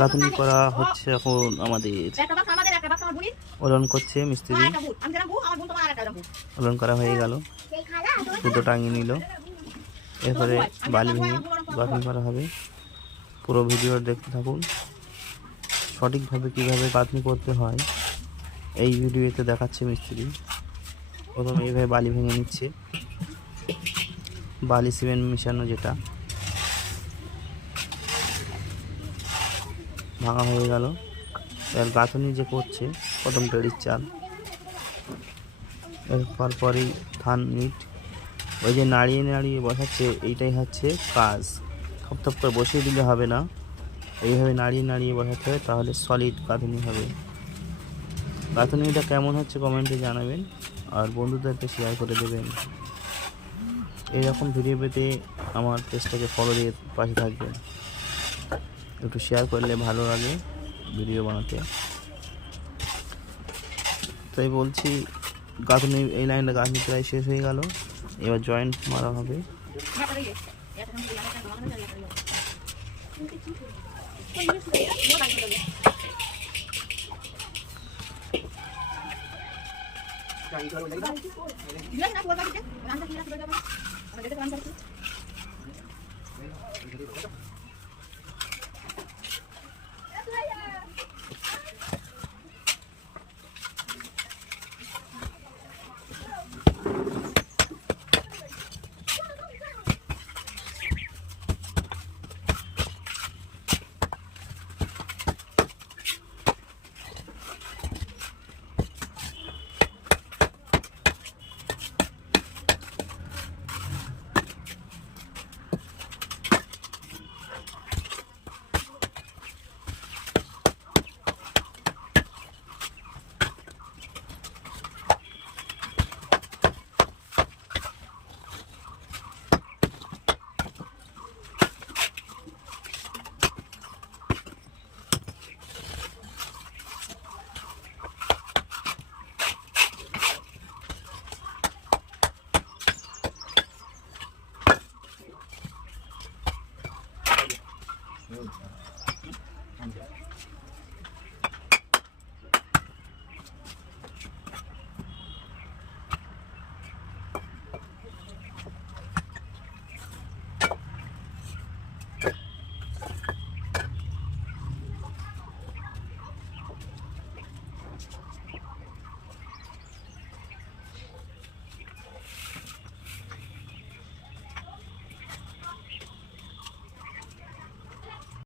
গাঁথনি করা হচ্ছে এখন আমাদের। ওলন করছে মিস্ত্রি। ওলন করা হয়ে গেল, সুতো টাঙিয়ে নিল, এরপরে বালি ভেঙে গাঁথনি করা হবে। পুরো ভিডিও দেখতে থাকুন। সঠিকভাবে কীভাবে গাঁথনি করতে হয় এই ভিডিওতে দেখাচ্ছে মিস্ত্রি। প্রথমে এইভাবে বালি ভেঙে নিচ্ছে, বালি সিমেন্ট মিশানো, যেটা ভাঙা হয়ে গেল। এর গাঁথনি যে করছে প্রথম টেরির চাল, এরপর পরই ধান ইট ওই যে নাড়িয়ে নাড়িয়ে বসাচ্ছে, এইটাই হচ্ছে কাজ। থপ করে বসিয়ে দিলে হবে না, এইভাবে নাড়িয়ে নাড়িয়ে বসাতে হবে, তাহলে সলিড গাঁথনি হবে। গাঁথনিটা কেমন হচ্ছে কমেন্টে জানাবেন, আর বন্ধুদেরকে শেয়ার করে দেবেন। এইরকম ভিডিও পেতে আমার পেজটাকে ফলো দিয়ে পাশে থাকবেন। একটু শেয়ার করলে ভালো লাগে ভিডিও বানাতে। তাই বলছি, গাঁথনি এই লাইনটা গাঁথনি প্রায় শেষ হয়ে গেল, এবার জয়েন্ট মারা হবে।